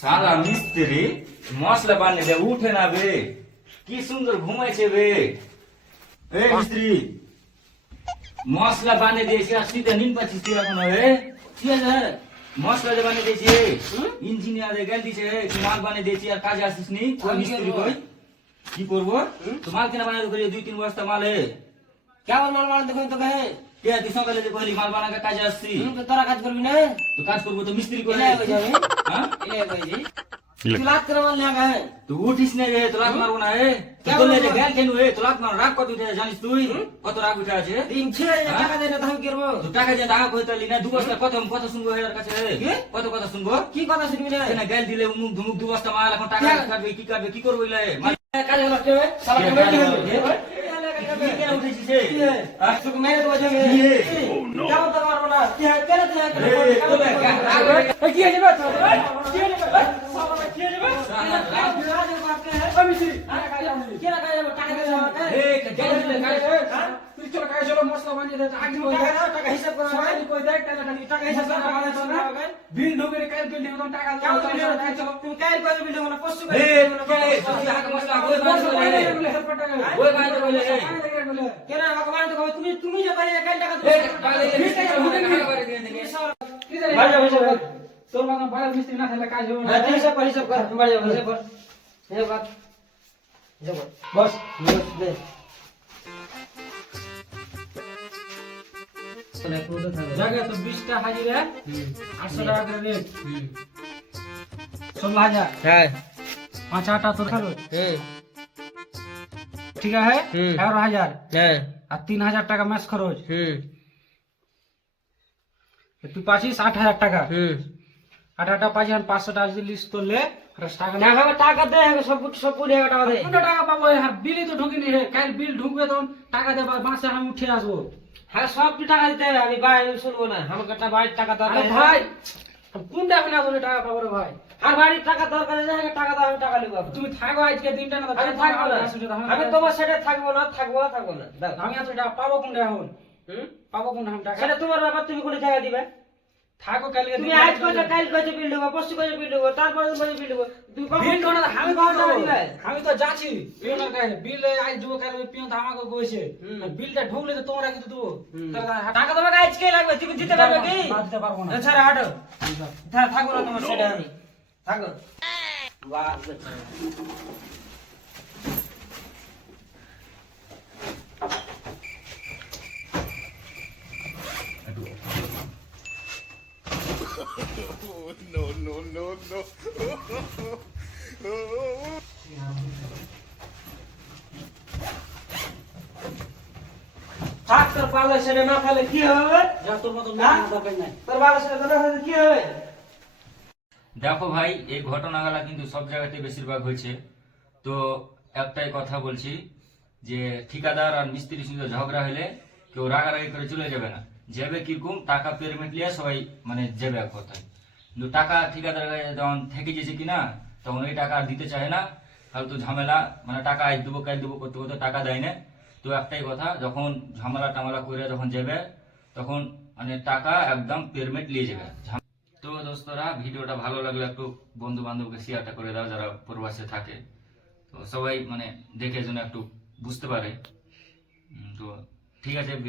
সারা মিস্ত্রি মশলা বানিয়ে দে উঠে না বে, কি সুন্দর ঘুমাইছে বে। এই মিস্ত্রি মশলা বানিয়ে দিয়েছি আর তুই তো নিন পাচ্ছিস তুই এখন হে কি আছে? মশলা যে বানিয়ে দিয়েছি ইঞ্জিনিয়ার গেল দিছে তুই মাল বানিয়ে দিয়েছি আর কাজে আসিস নি কোন মিস্ত্রি কই কি করবো তো মাল কেনা বানিয়ে করি 2-3 বস্তা মাল হে কেমন মাল বানাতে কই তোকে? কে তুই সকালে যে কইলি মাল বানাকে কাজে আসছি তো তোরা কাজ করবি না? তো কাজ করবো তো মিস্ত্রি করে এলাই কই যাবে? হ্যাঁ এলাই কই জি? তুই লাত করে মাল লাগা है। তো উঠিস না রে তোলাক মারবো না হে তোলে যে গেল কেন হে তোলাক মার রাগ কত উঠে জানিস তুই কত রাগ উঠে আছে 3-6 টাকা দেনা তাহলে কি করব? তো টাকা দিয়ে টাকা কইতালি না 2 বস্তা কত কথা শুনবো এর কাছে হে কত কথা শুনবো কি কথা শুনবি না? কেন গেল দিলে মুখ ধুমুক 2 বস্তা মাল এখন টাকা কাটবে কি করবো ইলা কাজ হলো কে? সালা কে বেটি হলো? কেন উঠেছিস হে তুই মেরে তো যাবে। কেমন তো মারবো না? কি হয়? কেন তুই কি আছে বাত? কি আছে বাত? সালা কি আছে বাত? আমি সি কি না কাজ হবে? টাকা দেবে আমাকে? গেল দিলে তুই চল কাজ চলো মশলা বানিয়ে দে আগে টাকা হিসাব করে ভাই কই দেখ টাকা হিসাব করে আমাকে বিল ঢুকে কাল বিল দিব টাকা দাও চলো তুমি কাল কই বিল দিব না পরশু কই ওই গায় তো বলে কেন ভগবান তো কবে তুমি তুমি যে পারে কাল টাকা ভাই যাও ভাই তোর মত বড় মিস্ত্রি না থাকলে কাজ হবে না তুই হিসাব কর তুমি বাড়ি যাও হিসাব কর বস দে জায়গা তো 20টা হাজিরা 800 টাকা করে রেট 16000 হ্যাঁ 5-8টা তোর খরচ ঠিক আছে 11000 হ্যাঁ আর 3000 টাকা মাস খরচ তুই পাচ্ছিস 8000 টাকা 8টা পাচ্ছি 500 টাকা যদি লিস্ট করলে টাকা না হবে টাকা দে সব পুরি টাকা দে কোন টাকা পাবো হ্যাঁ বিলই তো ঢুকিনি হে কাল বিল ঢুকবে তখন টাকা দেবা মাসে আমি উঠে আসবো হ্যাঁ সব টাকা দিতে হবে আমি ভাই শুনবো না আমাকে একটা বাড়ির টাকা দরকার ভাই কোনটা এখন আসলে টাকা পাবো রে ভাই আর বাড়ির টাকা দরকার আছে টাকা দাও আমি টাকা নিব তুমি থাকো আজকে দিনটা না আমি থাকবো না আমি তোমার সাথে থাকবো না দাও আমি আসলে টাকা পাবো কোনটা এখন পাবো কোনটা আমি টাকা সেটা তোমার ব্যাপার তুমি কোন জায়গা দিবে থাকো কালকে তুমি আজ কইছো কাল কইছো বিল দেবো পরশু কইছো বিল দেবো তারপর কইছো বিল দেবো তুমি বিল কোন আমি কোন টাকা দিবে আমি তো যাচ্ছি পিওনের কাছে বিল আজ দেবো কাল পিওন তো আমাকে কইছে বিলটা ঢুকলে তো তোমরা কিন্তু দেবো টাকা তোমাকে আজকে লাগবে তুমি দিতে পারবে কি দিতে পারবো না আচ্ছা হাঁটো থাকো না তোমার সেটা আমি থাকো বাহ থাক তোর পালে সেটা না খালে কি হবে যা তোর মতো দরকার নাই তোর পালে সেটা না খালে কি হবে দেখো ভাই এই ঘটনাগুলা কিন্তু সব জায়গাতে বেশিরভাগ হয়েছে তো একটাই কথা বলছি যে ঠিকাদার আর মিস্ত্রির সঙ্গে ঝগড়া হলে কেউ রাগারাগি করে চলে যাবে না যাবে কিরকম টাকা পেমেন্ট নিয়ে সবাই মানে যাবে এক কথায় কিন্তু টাকা ঠিকাদার যখন থেকে গেছে কিনা তখন ওই টাকা আর দিতে চায় না ফালতু ঝামেলা মানে টাকা আজ দেবো কাল দেবো করতে করতে টাকা দেয় না তো একটাই কথা যখন ঝামেলা টামেলা করে যখন যাবে তখন মানে টাকা একদম পেমেন্ট নিয়ে যাবে তো দোস্তরা ভিডিওটা ভালো লাগলে একটু বন্ধু বান্ধবকে শেয়ারটা করে দাও যারা প্রবাসে থাকে তো সবাই মানে দেখে যেন একটু বুঝতে পারে তো ঠিক আছে ভিডিও